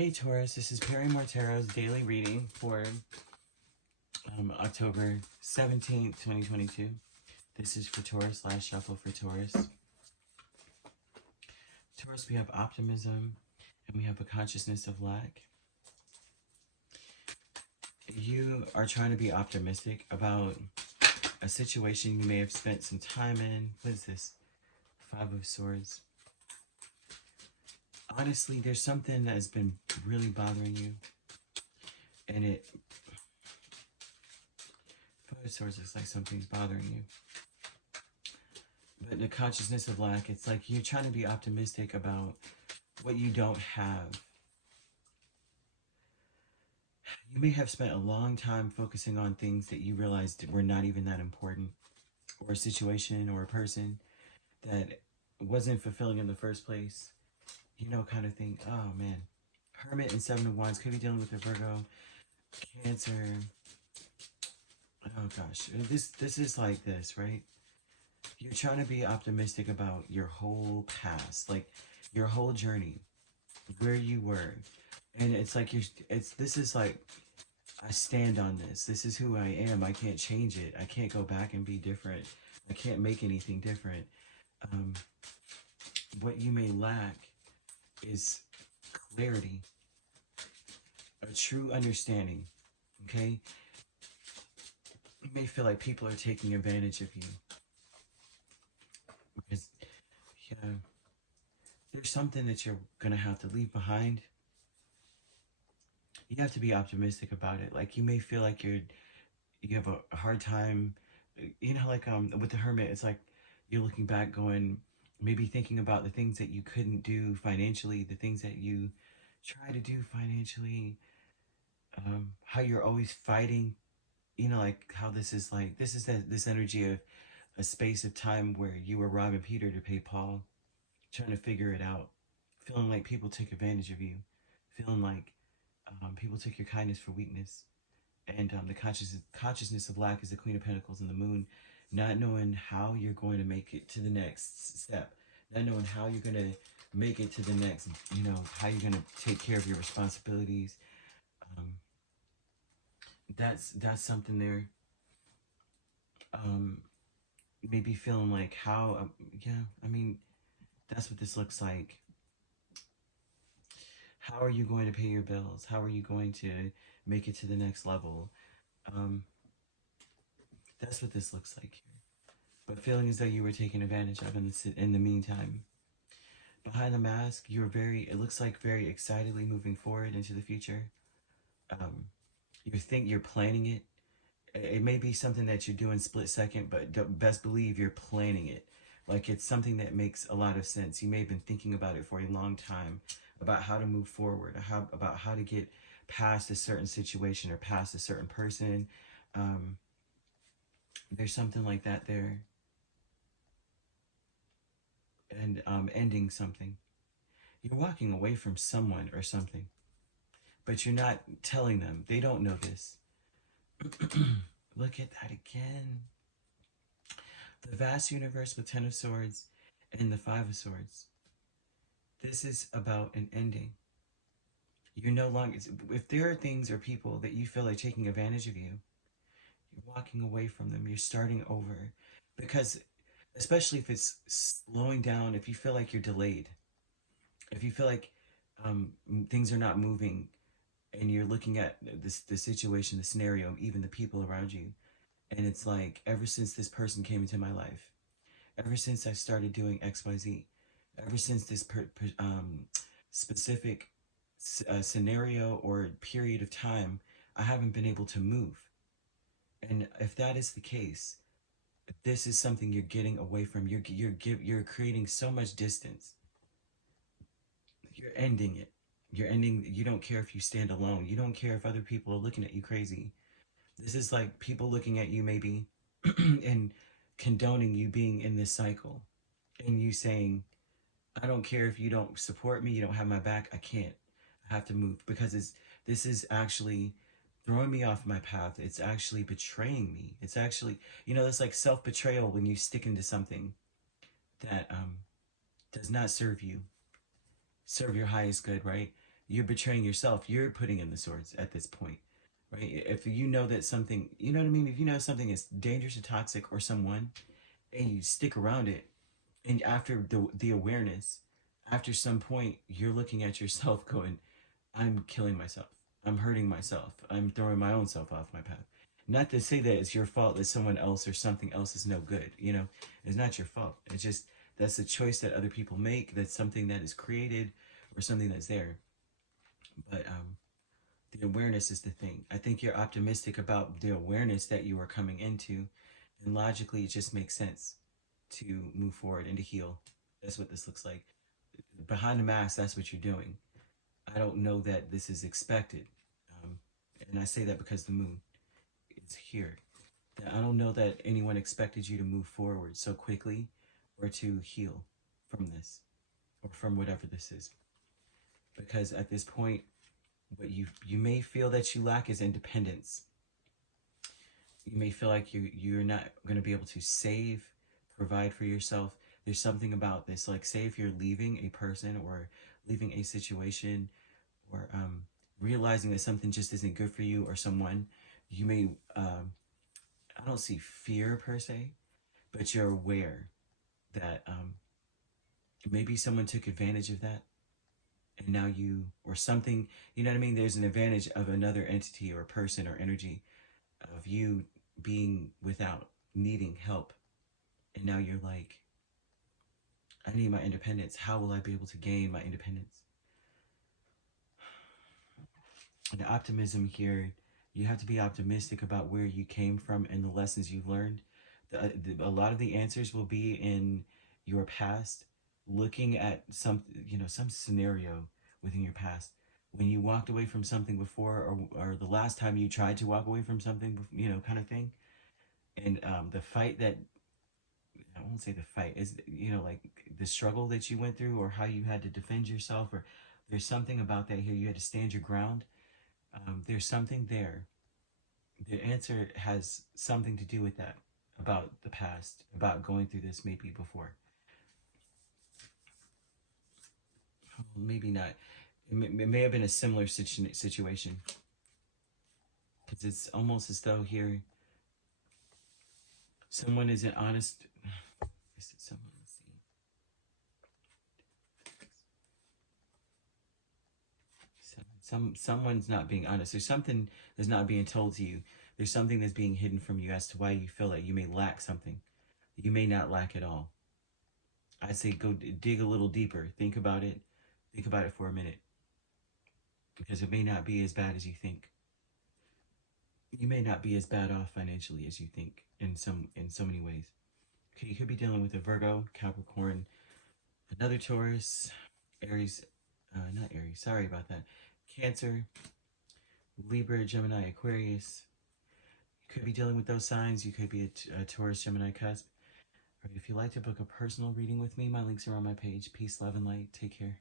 Hey Taurus, this is Perrymoretarot's daily reading for October 17th, 2022. This is for Taurus, last shuffle for Taurus. Taurus, we have optimism and we have a consciousness of lack. You are trying to be optimistic about a situation you may have spent some time in. What is this? Five of Swords. Honestly, there's something that has been really bothering you. And Five of Swords looks like something's bothering you. But the consciousness of lack, it's like you're trying to be optimistic about what you don't have. You may have spent a long time focusing on things that you realized were not even that important, or a situation or a person that wasn't fulfilling in the first place, kind of thing. Oh man. Hermit and Seven of Wands could be dealing with a Virgo, Cancer. Oh gosh, this is like this, right? You're trying to be optimistic about your whole past, like your whole journey, where you were. And it's like this is like, I stand on this. This is who I am. I can't change it. I can't go back and be different. I can't make anything different. What you may lack is clarity, a true understanding, okay? You may feel like people are taking advantage of you. Because, there's something that you're going to have to leave behind. You have to be optimistic about it. Like, you may feel like you have a hard time, like with the Hermit, it's like you're looking back going, maybe thinking about the things that you couldn't do financially, the things that you try to do financially, how you're always fighting, like how this is this energy of a space of time where you were robbing Peter to pay Paul, trying to figure it out, feeling like people took advantage of you, feeling like people took your kindness for weakness. And the consciousness of lack is the Queen of Pentacles and the Moon, not knowing how you're going to make it to the next step, not knowing how you're going to make it to the next, how you're going to take care of your responsibilities. That's something there. Maybe feeling like how, that's what this looks like. How are you going to pay your bills? How are you going to make it to the next level? That's what this looks like here. But feeling as though you were taken advantage of in the meantime. Behind the mask, it looks like very excitedly moving forward into the future. You're planning it. It may be something that you're doing split second, but best believe you're planning it. Like it's something that makes a lot of sense. You may have been thinking about it for a long time, about how to move forward, about how to get past a certain situation or past a certain person. There's something like that there. And ending something. You're walking away from someone or something, but you're not telling them. They don't know this. Look at that again. The vast universe with 10 of Swords and the 5 of Swords. This is about an ending. You're no longer, if there are things or people that you feel are taking advantage of you, you're walking away from them. You're starting over. Because, especially if it's slowing down, if you feel like you're delayed, if you feel like things are not moving, and you're looking at the situation, the scenario, even the people around you, and it's like, ever since this person came into my life, ever since I started doing XYZ, ever since this specific scenario or period of time, I haven't been able to move. And if that is the case, this is something you're getting away from. You're creating so much distance. You're ending it. You don't care if you stand alone. You don't care if other people are looking at you crazy. This is like people looking at you maybe and condoning you being in this cycle. And you saying, I don't care if you don't support me, you don't have my back, I can't. I have to move because this is actually throwing me off my path. It's actually betraying me. It's actually, it's like self-betrayal when you stick into something that does not serve you, serve your highest good, right? you're betraying yourself. You're putting in the swords at this point, right? If you know that something, you know what I mean? If you know something is dangerous or toxic or someone, and you stick around it, and after the awareness, after some point, you're looking at yourself going, I'm killing myself. I'm hurting myself. I'm throwing my own self off my path. Not to say that it's your fault that someone else or something else is no good. You know, it's not your fault. It's just that's a choice that other people make. That's something that is created or something that's there. But the awareness is the thing. I think you're optimistic about the awareness that you are coming into, and logically, it just makes sense to move forward and to heal. That's what this looks like. Behind the mask, that's what you're doing. I don't know that this is expected. Um, and I say that because the moon is here. I don't know that anyone expected you to move forward so quickly or to heal from this or from whatever this is. Because at this point, what you may feel that you lack is independence. You may feel like you're not going to be able to save, provide for yourself. There's something about this, like say if you're leaving a person or leaving a situation or realizing that something just isn't good for you or someone, you may, I don't see fear per se, but you're aware that maybe someone took advantage of that and now you, or something, you know what I mean? There's an advantage of another entity or person or energy of you being without, needing help. And now you're like, I need my independence. How will I be able to gain my independence? And optimism here, you have to be optimistic about where you came from and the lessons you've learned. A lot of the answers will be in your past, looking at some scenario within your past when you walked away from something before, or the last time you tried to walk away from something, kind of thing. And the fight that, I won't say the fight, is, like the struggle that you went through or how you had to defend yourself, or there's something about that here. You had to stand your ground. There's something there. The answer has something to do with that, about the past, about going through this maybe before. Maybe not. It may have been a similar situation. Because it's almost as though here someone isn't honest. Is it someone? Let's see. Someone's not being honest. There's something that's not being told to you. There's something that's being hidden from you as to why you feel like you may lack something. You may not lack it all. I'd say go dig a little deeper. Think about it. Think about it for a minute. Because it may not be as bad as you think. You may not be as bad off financially as you think in so many ways. Okay, you could be dealing with a Virgo, Capricorn, another Taurus, Aries, not Aries, sorry about that, Cancer, Libra, Gemini, Aquarius. You could be dealing with those signs. You could be a Taurus, Gemini cusp. Or if you'd like to book a personal reading with me, my links are on my page. Peace, love, and light. Take care.